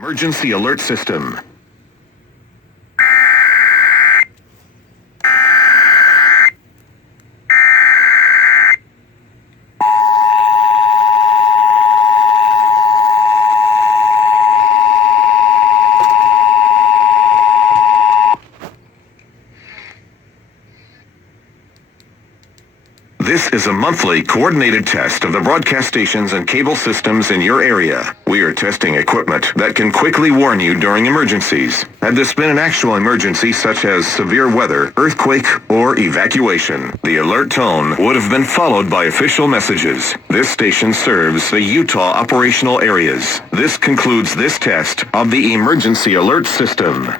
Emergency alert system. This is a monthly coordinated test of the broadcast stations and cable systems in your area. We are testing equipment that can quickly warn you during emergencies. Had this been an actual emergency such as severe weather, earthquake, or evacuation, the alert tone would have been followed by official messages. This station serves the Utah operational areas. This concludes this test of the emergency alert system.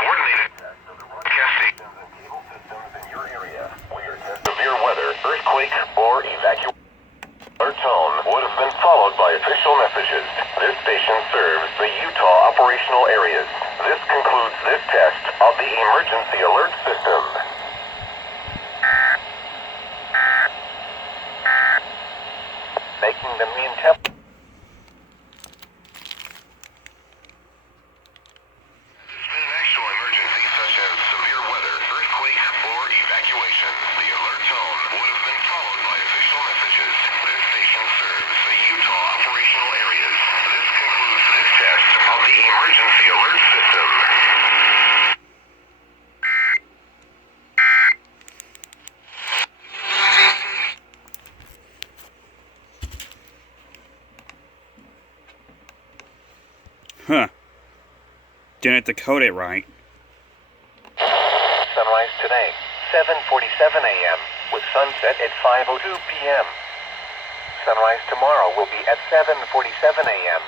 Coordinated test of the broadcast stations and cable systems in your area. We are testing severe weather, earthquake, or evacuation. Alert tone would have been followed by official messages. This station serves the Utah operational areas. This concludes this test of the emergency alert system. Making the mean temperature. The alert tone would have been followed by official messages. This station serves the Utah operational areas. This concludes this test of the emergency alert system. Huh. Didn't decode it right. Sunrise today, 7:47 a.m. with sunset at 5:02 p.m. Sunrise tomorrow will be at 7:47 a.m.